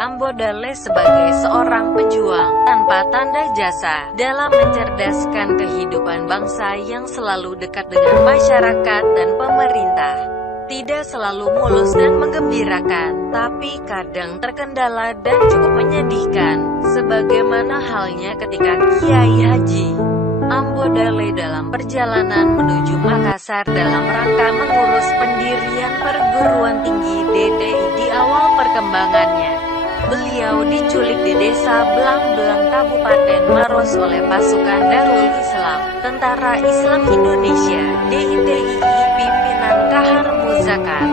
Ambodale sebagai seorang pejuang tanpa tanda jasa dalam mencerdaskan kehidupan bangsa yang selalu dekat dengan masyarakat dan pemerintah. Tidak selalu mulus dan menggembirakan, tapi kadang terkendala dan cukup menyedihkan, sebagaimana halnya ketika Kiai Haji Ambodale dalam perjalanan menuju Makassar dalam rangka mengurus pendirian perguruan tinggi DDI. Di awal perkembangannya, beliau diculik di desa Belang-Belang Kabupaten Maros oleh pasukan Darul Islam, Tentara Islam Indonesia (DITII) pimpinan Kahar Muzakar,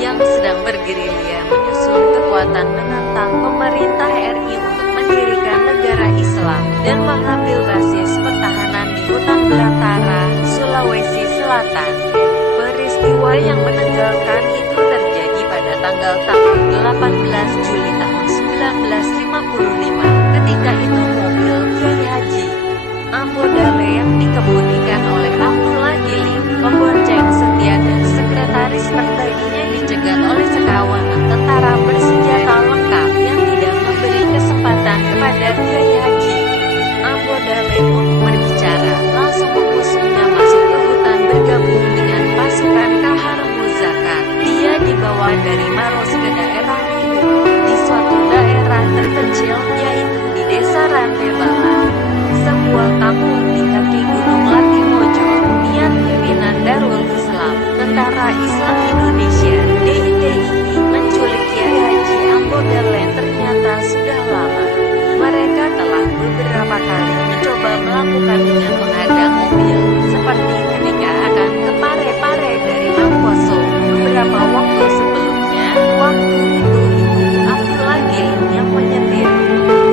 yang sedang bergerilya menyusun kekuatan menantang pemerintah RI untuk mendirikan negara Islam dan mengambil basis pertahanan di hutan belantara, Sulawesi Selatan. Peristiwa yang menegangkan itu terjadi pada tanggal 18 Juli tahun 1955. Ketika itu mobil Kiai Haji Ambodale yang dikemudikan oleh Abdullah Giling, pembonceng setia dan sekretaris tertainya dicegat oleh sekawan tentara bersenjata lengkap yang tidak memberi kesempatan kepada Kiai Haji Ambodale untuk berbicara, langsung mengusungnya masuk ke hutan bergabung dengan pasukan Kahar Muzakar. Dia dibawa dari Maros ke daerah Luwu, di suatu daerah terpencil, yaitu di desa Rantebala, sebuah kampung di kaki Gunung Latimojo. Niat pimpinan Darul Islam, Tentara Islam Indonesia (DITII) menculik Kiai Haji Ambodale ternyata sudah lama. Mereka telah beberapa kali mencoba melakukan dengan menghadang mobil, seperti ketika akan ke Parepare dari Mangkoso beberapa waktu sebelumnya. Waktu itu Ibu Abdullah Giling yang menyetir.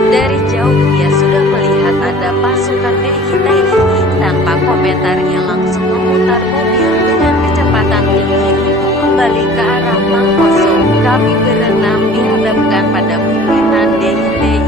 Dari jauh dia sudah melihat ada pasukan DITII. Tanpa komentarnya langsung memutar mobil dengan kecepatan tinggi untuk kembali ke arah Mangkoso. Kami berenam dihadapkan pada pimpinan DITII,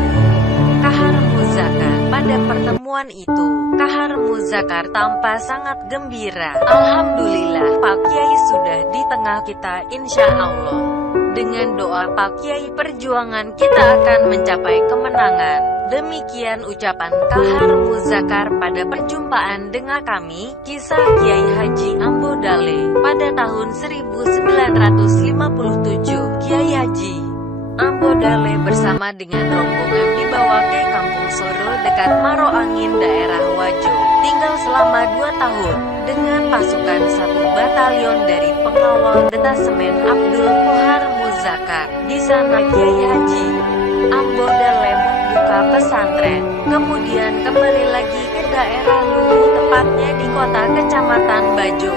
Kahar Muzakar. Pada pertemuan itu, Kahar Muzakar tampak sangat gembira. Alhamdulillah, Pak Kiai sudah di tengah kita, insya Allah. Dengan doa Pak Kiai, perjuangan kita akan mencapai kemenangan. Demikian ucapan Kahar Muzakar pada perjumpaan dengan kami. Kisah Kiai Haji Ambodale. Pada tahun 1957, Kiai Haji Ambodale bersama dengan rombongan dibawa ke Kampung Soro dekat Maroangin, daerah Wajo. Tinggal selama 2 tahun dengan pasukan 1 batalion dari pengawal detasemen Abdul Qohar Muzakar. Di sana Kiai Haji Ambodale membuka pesantren, kemudian kembali lagi ke daerah Luwu, tepatnya di kota kecamatan Bajo,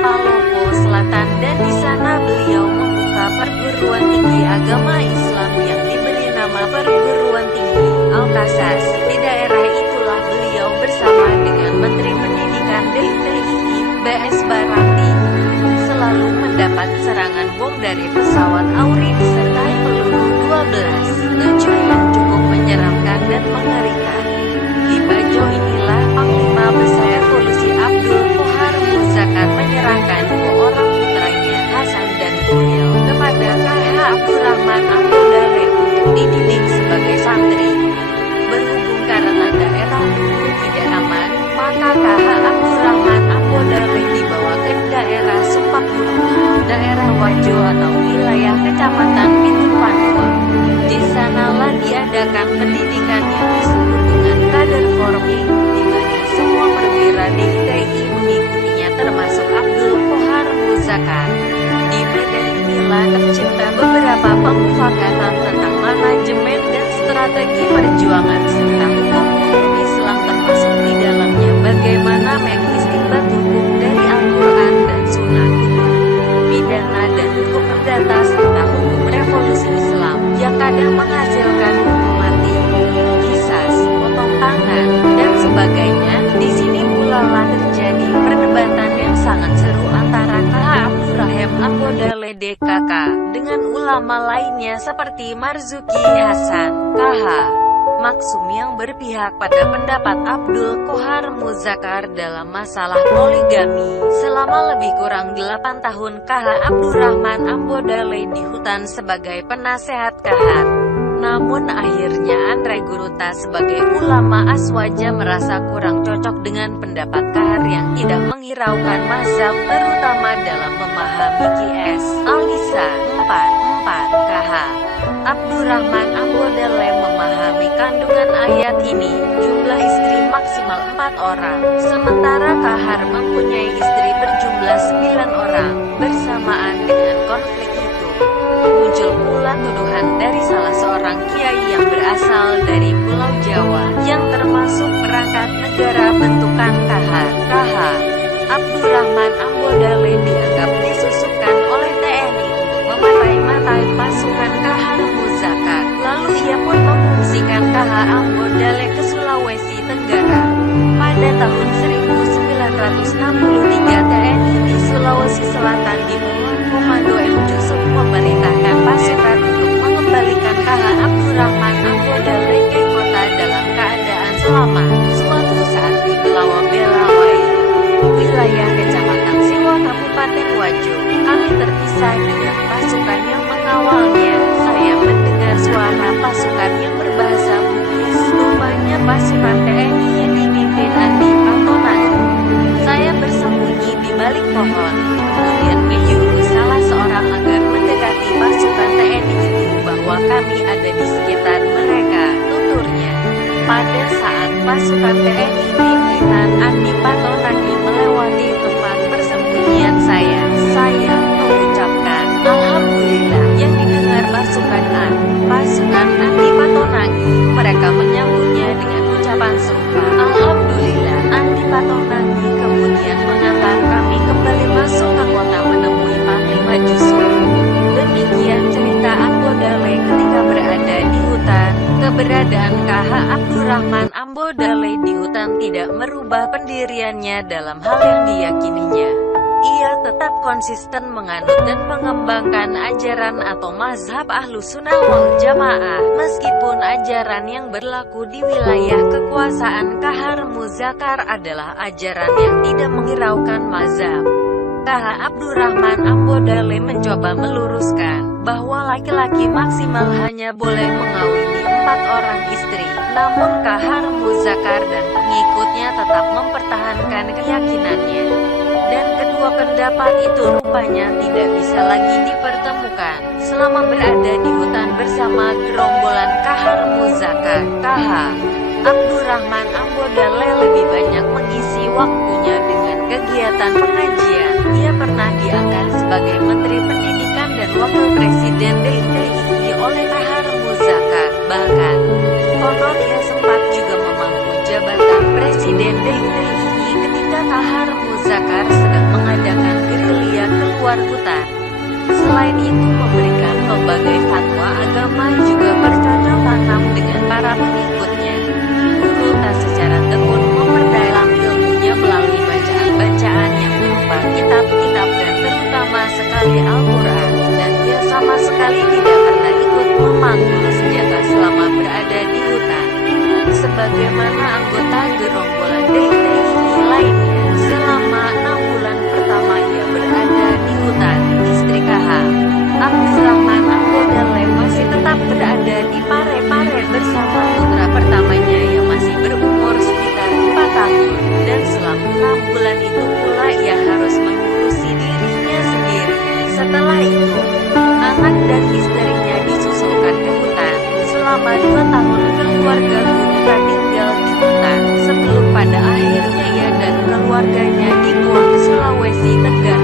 Palopo Selatan, dan di sana beliau membuka perguruan tinggi agama Islam yang diberi nama Perguruan Tinggi Al-Qasas. Di daerah itulah beliau bersama dengan Menteri Pendidikan DITII, B.S. Baranti, selalu mendapat serangan bom dari pesawat Auri disertai peluru 12-7 yang cukup menyeramkan dan mengerikan. Di Bajo inilah Panglima Besar Revolusi Abdul Qohar Muzakar menyerahkan 2 orang putranya, Hasan dan Kuil, kepada KH Abdurrahman Ambodale untuk dididik sebagai santri. Berhubung karena daerah Luwu tidak aman, maka KH Abdurrahman Ambodale dibawa ke daerah Sumpakburungan, daerah Wajo atau wilayah Kecamatan Pitu-Panua. Di sanalah diadakan pendidikan yang disebut dengan kader forming, di mana semua perwira DITII mengikutinya termasuk Abdul Qohar Muzakar. Di medan inilah tercipta beberapa pemufakatan tentang manajemen dan strategi perjuangan serta hukum-hukum Islam, termasuk di dalamnya bagaimana mengistinbat hukum dari Al-Quran dan Sunnah, hukum pidana dan hukum perdata serta hukum revolusi Islam yang kadang menghasilkan hukum mati, qisas, potong tangan, dan sebagainya. Di sini pula lah terjadi perdebatan yang sangat seru antara KH Abdurrahim Ambodale DKK dengan ulama lainnya seperti Marzuki Hasan, KH Maksum yang berpihak pada pendapat Abdul Qohar Muzakar dalam masalah poligami. Selama lebih kurang 8 tahun KH Abdurrahman Ambodale di hutan sebagai penasehat Kahar Namun akhirnya Andre Guruta sebagai ulama Aswaja merasa kurang cocok dengan pendapat Kahar yang tidak menghiraukan mazhab, terutama dalam memahami Qiyas. Al-Nisa 4 KH Abdurrahman Ambodale memahami kandungan ayat ini, jumlah istri maksimal 4 orang, sementara Kahar mempunyai istri berjumlah 9 orang. Bersamaan dengan konflik itu, muncul pula tuduhan dari salah seorang kiai yang berasal dari Pulau Jawa, yang termasuk perangkat negara bentukan Kahar. Abdurrahman Ambodale dianggap disusupkan oleh TNI untuk mematai-matai pasukan Kahar Muzakar. Lalu ia pun memungsikan Kahar Ambodale ke Sulawesi Tenggara. Pada tahun 1963 TNI di Sulawesi Selatan di bawah komando M. Yusuf memerintahkan pasukan untuk mengembalikan Kahar Abdurrahman Ambodale ke kota dalam keadaan selamat. Suatu saat di Belawai, wilayah Kecamatan Siwa Kabupaten Wajo, kami terpisah dengan pasukan yang mengawalnya. Saya mendengar suara pasukan yang berbahasa Bugis. Rupanya pasukan TNI yang dipimpin Andi Patonan. Saya bersembunyi di balik pohon, kemudian menyuruh salah seorang agar mendekati pasukan TNI itu bahwa kami ada di sekitar mereka, tuturnya. Pada saat pasukan TNI pimpinan Andi Patonagi melewati tempat persembunyian saya mengucapkan Alhamdulillah yang didengar pasukan Andi Patonagi. Mereka menyambutnya dengan ucapan sumpah Alhamdulillah. Andi Patonagi kemudian mengantar kami kembali masuk ke kota menemui Panglima Jusuf. Demikian cerita Ambodale ketika berada di hutan. Keberadaan KH Abdurrahman Ambodale di hutan tidak merubah pendiriannya dalam hal yang diyakininya. Ia tetap konsisten menganut dan mengembangkan ajaran atau mazhab Ahlussunnah wal Jamaah, meskipun ajaran yang berlaku di wilayah kekuasaan Kahar Muzakar adalah ajaran yang tidak menghiraukan mazhab. KH Abdurrahman Ambodale mencoba meluruskan bahwa laki-laki maksimal hanya boleh mengawini 4 orang istri. Namun Kahar Muzakar dan pengikutnya tetap mempertahankan keyakinannya. Dan kedua pendapat itu rupanya tidak bisa lagi dipertemukan selama berada di hutan bersama gerombolan Kahar Muzakar. KH Abdurrahman Ambodale lebih banyak mengisi waktunya dengan kegiatan pengajian. Ia pernah diangkat sebagai Menteri Pendidikan dan Wakil Presiden DIY oleh Kahar Muzakar. Bahkan, konon ia sempat juga memangku jabatan Presiden DIY ketika Kahar Muzakar sedang mengadakan gerilya keluar hutan. Selain itu memberikan berbagai fatwa agama, juga bercocok tanam dengan para pengikutnya. Guruta secara tekun memperdalam ilmunya melalui bacaan-bacaan yang berupa kitab-kitab dan terutama sekali Al-Quran, dan ia sama sekali tidak pernah ikut memanggul senjata selama berada di hutan. Sebagaimana anggota gerombolan DIY lainnya, selama 6 bulan pertama ia berada di hutan. Istri KH Abdurrahman Ambodale masih tetap berada di Parepare bersama putra pertamanya yang masih berumur sekitar 4 tahun, dan selama 6 bulan itu pula ia harus mengurusi dirinya sendiri. Setelah itu, anak dan istrinya disusulkan ke hutan. Selama 2 tahun keluarga Guruta tinggal di hutan, sebelum pada akhirnya ia dan keluarganya dibuang ke Sulawesi Tenggara.